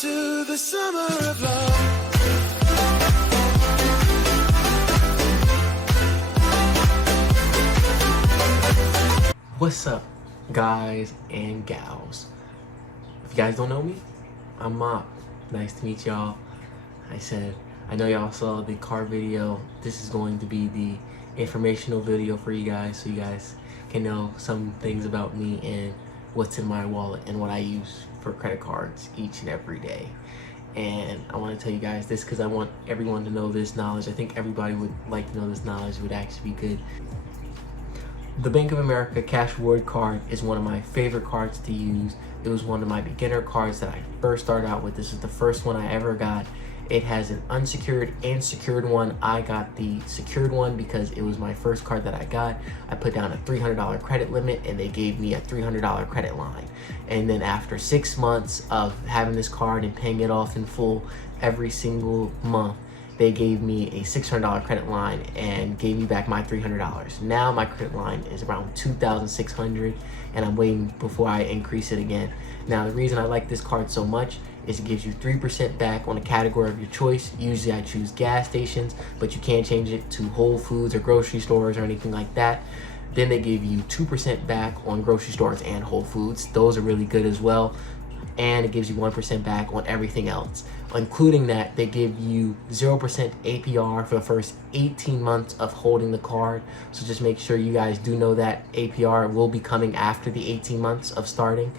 To the summer of love. What's up, guys and gals? If you guys don't know me, I'm Mop. Nice to meet y'all. I know y'all saw the car video. This is going to be the informational video for you guys, so you guys can know some things about me and what's in my wallet and what I use for credit cards each and every day. And I want to tell you guys this because I want everyone to know this knowledge. I think everybody would like to know this knowledge. It would actually be good. The Bank of America Cash Reward card is one of my favorite cards to use. It was one of my beginner cards that I first started out with. This is the first one I ever got. It has an unsecured and secured one. I got the secured one because it was my first card that I got. I put down a $300 credit limit and they gave me a $300 credit line. And then after 6 months of having this card and paying it off in full every single month, they gave me a $600 credit line and gave me back my $300. Now my credit line is around $2,600 and I'm waiting before I increase it again. Now the reason I like this card so much is it gives you 3% back on a category of your choice. Usually I choose gas stations, but you can't change it to Whole Foods or grocery stores or anything like that. Then they give you 2% back on grocery stores and Whole Foods. Those are really good as well. And it gives you 1% back on everything else. Including that, they give you 0% APR for the first 18 months of holding the card. So just make sure you guys do know that APR will be coming after the 18 months of starting.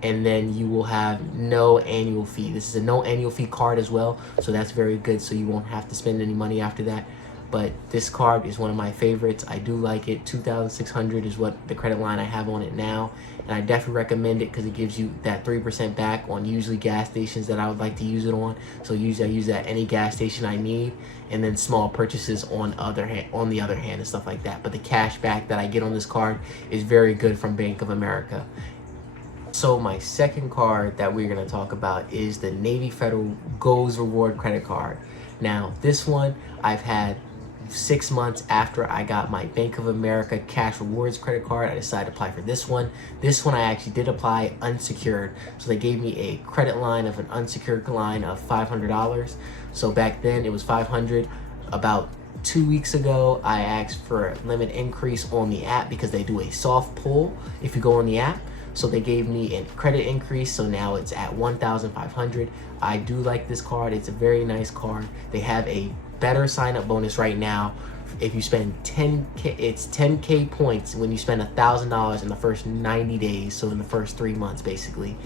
And then you will have no annual fee. This is a no annual fee card as well, so that's very good, so you won't have to spend any money after that. But this card is one of my favorites. I do like it. $2,600 is what the credit line I have on it now, and I definitely recommend it because it gives you that 3% back on usually gas stations that I would like to use it on. So usually I use that at any gas station I need, and then small purchases on the other hand and stuff like that. But the cash back that I get on this card is very good from Bank of America. So my second card that we're going to talk about is the Navy Federal Goes Reward credit card. Now this one I've had 6 months after I got my Bank of America Cash Rewards credit card. I decided to apply for this one. This one I actually did apply unsecured. So they gave me a credit line of an unsecured line of $500. So back then it was $500. About 2 weeks ago, I asked for a limit increase on the app because they do a soft pull if you go on the app. So they gave me a credit increase, so now it's at $1,500. I do like this card. It's a very nice card. They have a better sign-up bonus right now. If you spend 10K, it's 10K points when you spend $1,000 in the first 90 days, so in the first 3 months basically.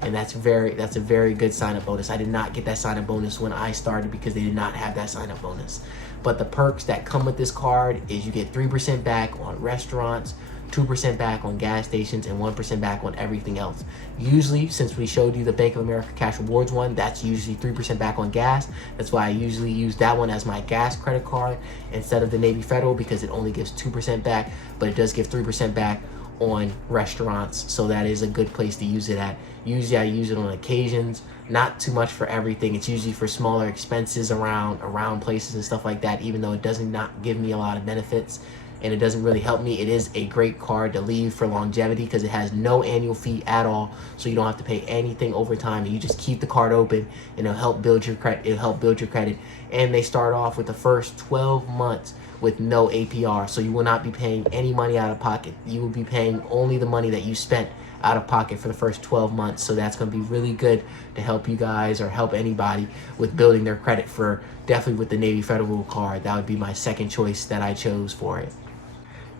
And that's a very good sign-up bonus. I did not get that sign-up bonus when I started because they did not have that sign-up bonus. But the perks that come with this card is you get 3% back on restaurants, 2% back on gas stations, and 1% back on everything else. Usually, since we showed you the Bank of America Cash Rewards one, that's usually 3% back on gas. That's why I usually use that one as my gas credit card instead of the Navy Federal because it only gives 2% back, but it does give 3% back on restaurants, so that is a good place to use it at. Usually I use it on occasions, not too much for everything. It's usually for smaller expenses around places and stuff like that, even though it does not give me a lot of benefits and it doesn't really help me. It is a great card to leave for longevity because it has no annual fee at all, so you don't have to pay anything over time. You just keep the card open and it'll help build your credit. And they start off with the first 12 months with no APR, so you will not be paying any money out of pocket. You will be paying only the money that you spent out of pocket for the first 12 months. So that's going to be really good to help you guys or help anybody with building their credit for definitely with the Navy Federal card. That would be my second choice that I chose for it.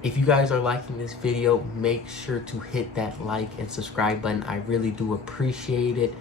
If you guys are liking this video, make sure to hit that like and subscribe button. I really do appreciate it.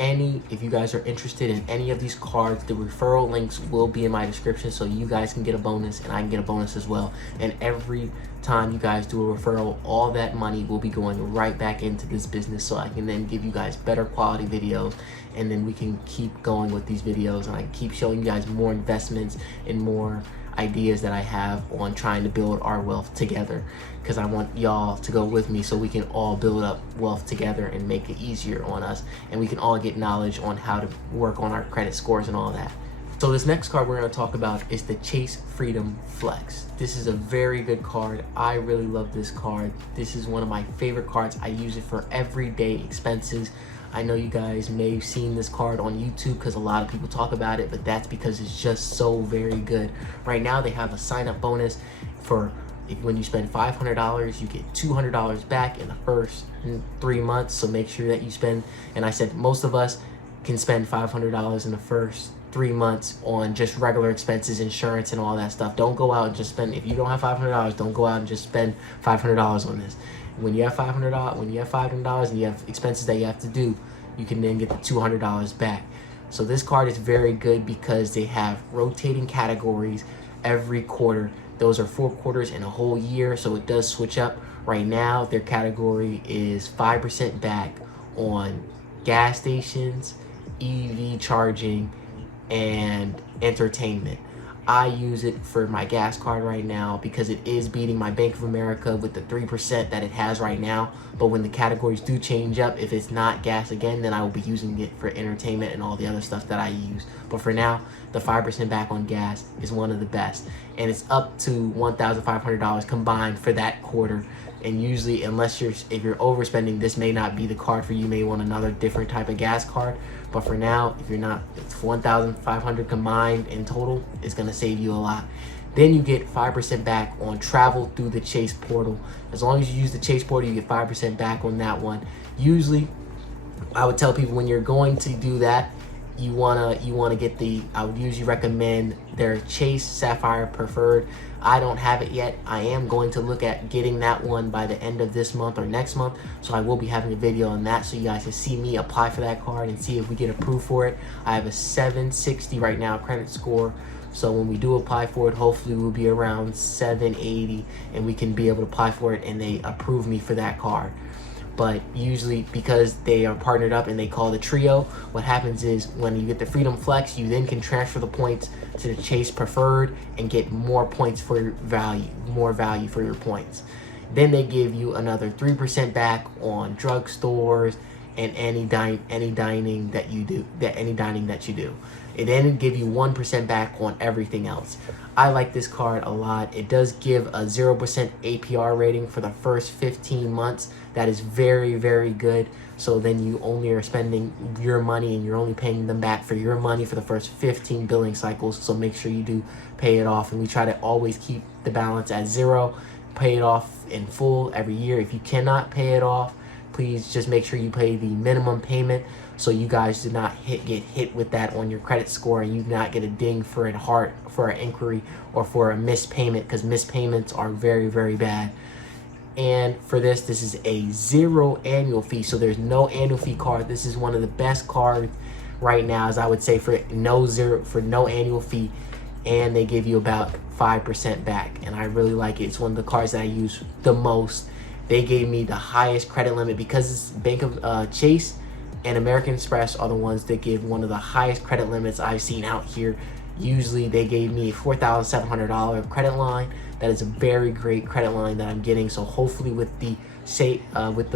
If you guys are interested in any of these cards, the referral links will be in my description, so you guys can get a bonus and I can get a bonus as well. And every time you guys do a referral, all that money will be going right back into this business, so I can then give you guys better quality videos, and then we can keep going with these videos and I can keep showing you guys more investments and more ideas that I have on trying to build our wealth together, because I want y'all to go with me so we can all build up wealth together and make it easier on us, and we can all get knowledge on how to work on our credit scores and all that. So this next card we're going to talk about is the Chase Freedom Flex. This is a very good card. I really love this card. This is one of my favorite cards. I use it for everyday expenses. I know you guys may have seen this card on YouTube because a lot of people talk about it, but that's because it's just so very good. Right now they have a sign-up bonus for when you spend $500, you get $200 back in the first 3 months. So make sure that you spend, and I said most of us can spend $500 in the first 3 months on just regular expenses, insurance, and all that stuff. Don't go out and just spend, if you don't have $500, don't go out and just spend $500 on this. When you have $500 and you have expenses that you have to do, you can then get the $200 back. So this card is very good because they have rotating categories every quarter. Those are 4 quarters in a whole year, so it does switch up. Right now, their category is 5% back on gas stations, EV charging, and entertainment. I use it for my gas card right now because it is beating my Bank of America with the 3% that it has right now. But when the categories do change up, if it's not gas again, then I will be using it for entertainment and all the other stuff that I use. But for now, the 5% back on gas is one of the best. And it's up to $1,500 combined for that quarter. And usually, if you're overspending, this may not be the card for you. You may want another different type of gas card. But for now, if you're not, it's $1,500 combined in total. It's gonna save you a lot. Then you get 5% back on travel through the Chase portal. As long as you use the Chase portal, you get 5% back on that one. Usually, I would tell people when you're going to do that, you wanna get I would usually recommend their Chase Sapphire Preferred. I don't have it yet. I am going to look at getting that one by the end of this month or next month. So I will be having a video on that so you guys can see me apply for that card and see if we get approved for it. I have a 760 right now credit score. So when we do apply for it, hopefully we'll be around 780 and we can be able to apply for it and they approve me for that card. But usually because they are partnered up and they call the trio, what happens is when you get the Freedom Flex, you then can transfer the points to the Chase Preferred and get more points for your value, more value for your points. Then they give you another 3% back on drugstores and any dining that you do. And then it give you 1% back on everything else. I like this card a lot. It does give a 0% APR rating for the first 15 months. That is very, very good. So then you only are spending your money and you're only paying them back for your money for the first 15 billing cycles. So make sure you do pay it off. And we try to always keep the balance at 0. Pay it off in full every year. If you cannot pay it off, please just make sure you pay the minimum payment so you guys do not get hit with that on your credit score and you do not get a ding for an inquiry or for a missed payment, because missed payments are very, very bad. And for this is a 0 annual fee, so there's no annual fee card. This is one of the best cards right now, as I would say, for no annual fee, and they give you about 5% back, and I really like it. It's one of the cards that I use the most. They gave me the highest credit limit because it's Bank of Chase and American Express are the ones that give one of the highest credit limits I've seen out here. Usually they gave me a $4,700 credit line. That is a very great credit line that I'm getting. So hopefully with the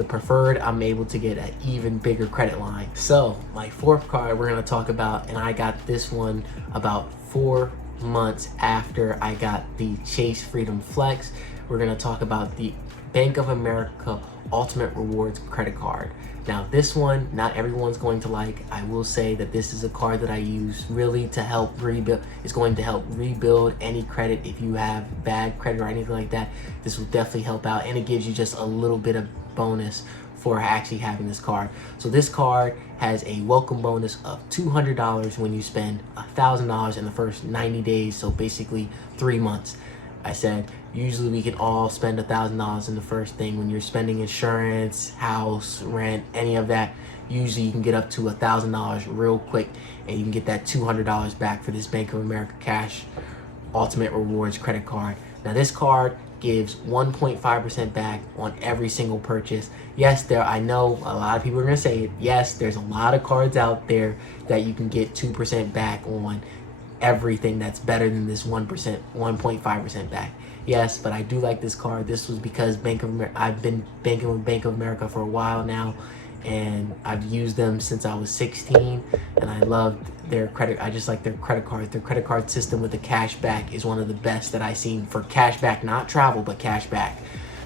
Preferred, I'm able to get an even bigger credit line. So my fourth card we're gonna talk about, and I got this one about 4 months after I got the Chase Freedom Flex. We're gonna talk about the Bank of America Ultimate Rewards credit card. Now this one, not everyone's going to like. I will say that this is a card that I use really to help rebuild. It's going to help rebuild any credit if you have bad credit or anything like that. This will definitely help out, and it gives you just a little bit of bonus for actually having this card. So this card has a welcome bonus of $200 when you spend $1,000 in the first 90 days. So basically 3 months. I said usually we can all spend $1,000 in the first thing. When you're spending insurance, house, rent, any of that, usually you can get up to $1,000 real quick, and you can get that $200 back for this Bank of America Cash Ultimate Rewards credit card. Now this card gives 1.5% back on every single purchase. Yes, I know a lot of people are gonna say it. Yes, there's a lot of cards out there that you can get 2% back on everything that's better than this 1.5% back. Yes, but I do like this card. This was because I've been banking with Bank of America for a while now, and I've used them since I was 16, and I loved their credit. I just like their credit cards. Their credit card system with the cash back is one of the best that I've seen for cash back, not travel, but cash back.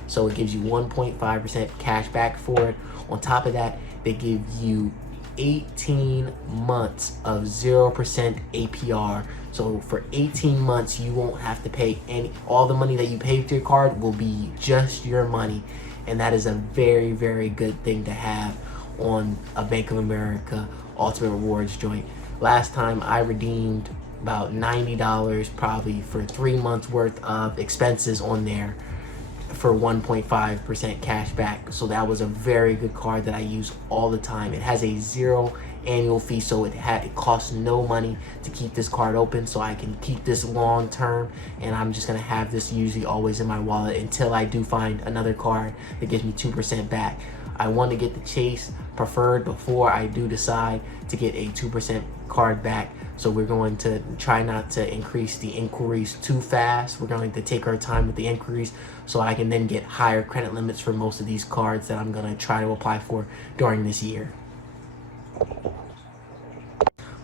So it gives you 1.5% cash back for it. On top of that, they give you 18 months of 0% APR. So for 18 months, you won't have to pay all the money that you pay to your card will be just your money. And that is a very, very good thing to have on a Bank of America Ultimate Rewards joint. Last time I redeemed about $90 probably for 3 months worth of expenses on there for 1.5% cash back. So that was a very good card that I use all the time. It has a 0 annual fee, so it costs no money to keep this card open, so I can keep this long term, and I'm just gonna have this usually always in my wallet until I do find another card that gives me 2% back. I want to get the Chase Preferred before I do decide to get a 2% card back. So we're going to try not to increase the inquiries too fast. We're going to take our time with the inquiries so I can then get higher credit limits for most of these cards that I'm going to try to apply for during this year.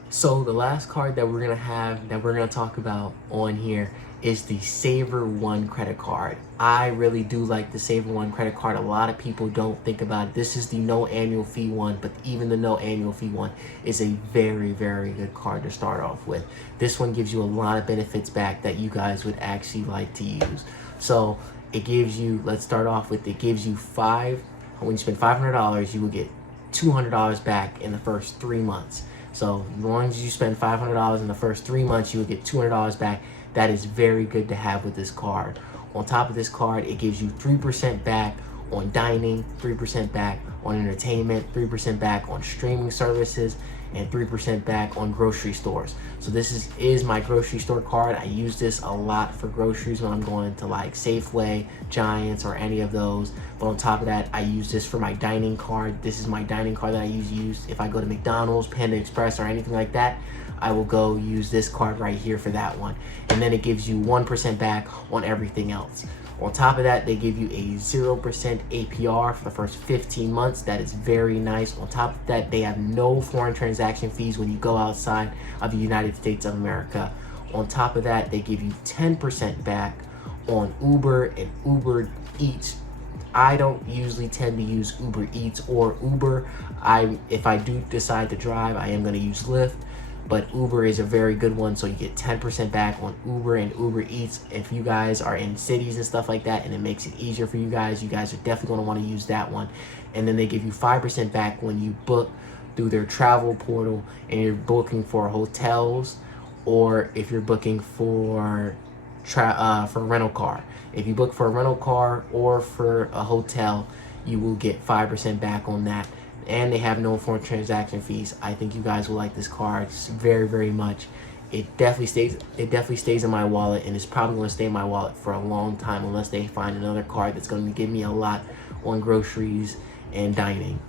So the last card that we're going to talk about on here is the Saver One credit card. I really do like the Saver One credit card. A lot of people don't think about it. This is the no annual fee one, but even the no annual fee one is a very, very good card to start off with. This one gives you a lot of benefits back that you guys would actually like to use. So it gives you, let's start off with, it gives you when you spend $500, you will get $200 back in the first 3 months. So as long as you spend $500 in the first 3 months, you will get $200 back. That is very good to have with this card. On top of this card, it gives you 3% back on dining, 3% back on entertainment, 3% back on streaming services, and 3% back on grocery stores. So this is my grocery store card. I use this a lot for groceries when I'm going to like Safeway, Giants, or any of those. But on top of that, I use this for my dining card. This is my dining card that I use if I go to McDonald's, Panda Express, or anything like that. I will go use this card right here for that one. And then it gives you 1% back on everything else. On top of that, they give you a 0% APR for the first 15 months. That is very nice. On top of that, they have no foreign transaction fees when you go outside of the United States of America. On top of that, they give you 10% back on Uber and Uber Eats. I don't usually tend to use Uber Eats or Uber. If I do decide to drive, I am going to use Lyft. But Uber is a very good one, so you get 10% back on Uber and Uber Eats. If you guys are in cities and stuff like that and it makes it easier for you guys are definitely going to want to use that one. And then they give you 5% back when you book through their travel portal and you're booking for hotels, or if you're booking for a rental car. If you book for a rental car or for a hotel, you will get 5% back on that. And they have no foreign transaction fees. I think you guys will like this card very, very much. It definitely stays in my wallet, and it's probably going to stay in my wallet for a long time unless they find another card that's going to give me a lot on groceries and dining.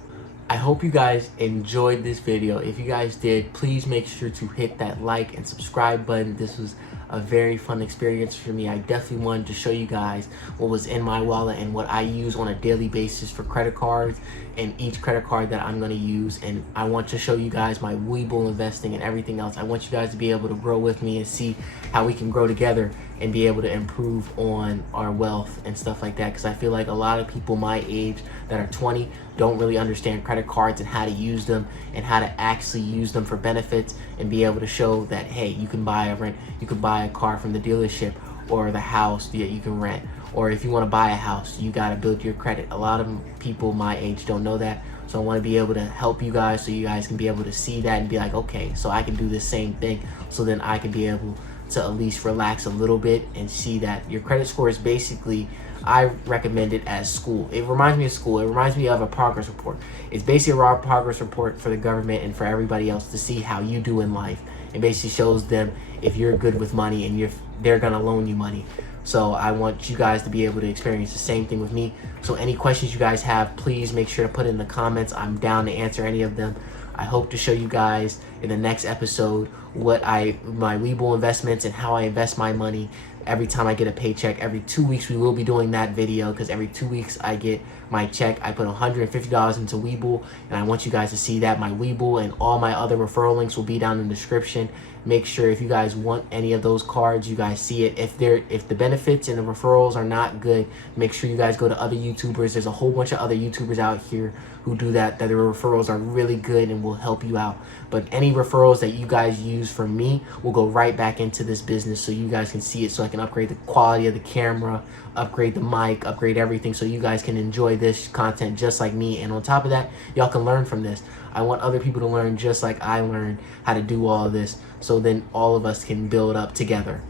I hope you guys enjoyed this video. If you guys did, please make sure to hit that like and subscribe button. This was a very fun experience for me. I definitely wanted to show you guys what was in my wallet and what I use on a daily basis for credit cards and each credit card that I'm going to use. And I want to show you guys my Weeble investing and everything else. I want you guys to be able to grow with me and see how we can grow together and be able to improve on our wealth and stuff like that, because I feel like a lot of people my age that are 20 don't really understand credit cards and how to use them and how to actually use them for benefits and be able to show that, hey, you can buy a car from the dealership, or the house that you can rent, or if you want to buy a house, you got to build your credit. A lot of people my age don't know that, so I want to be able to help you guys so you guys can be able to see that and be like, okay, so I can do the same thing, so then I can be able to at least relax a little bit and see that your credit score is basically, I recommend it as school. It reminds me of school. It reminds me of a progress report. It's basically a progress report for the government and for everybody else to see how you do in life. It basically shows them if you're good with money and they're gonna loan you money. So I want you guys to be able to experience the same thing with me. So any questions you guys have, please make sure to put in the comments. I'm down to answer any of them. I hope to show you guys in the next episode my Weeble investments and how I invest my money every time I get a paycheck. Every 2 weeks we will be doing that video, because every 2 weeks I get my check. I put $150 into Webull, and I want you guys to see that. My Webull and all my other referral links will be down in the description. Make sure if you guys want any of those cards, you guys see it. If the benefits and the referrals are not good, make sure you guys go to other YouTubers. There's a whole bunch of other YouTubers out here who do that their referrals are really good and will help you out. But any referrals that you guys use from me will go right back into this business, so you guys can see it, so I can upgrade the quality of the camera, upgrade the mic, upgrade everything, so you guys can enjoy this content just like me. And on top of that, y'all can learn from this. I want other people to learn just like I learned how to do all of this, so then all of us can build up together.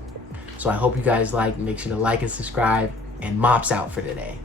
So I hope you guys make sure to like and subscribe, and Mops out for today.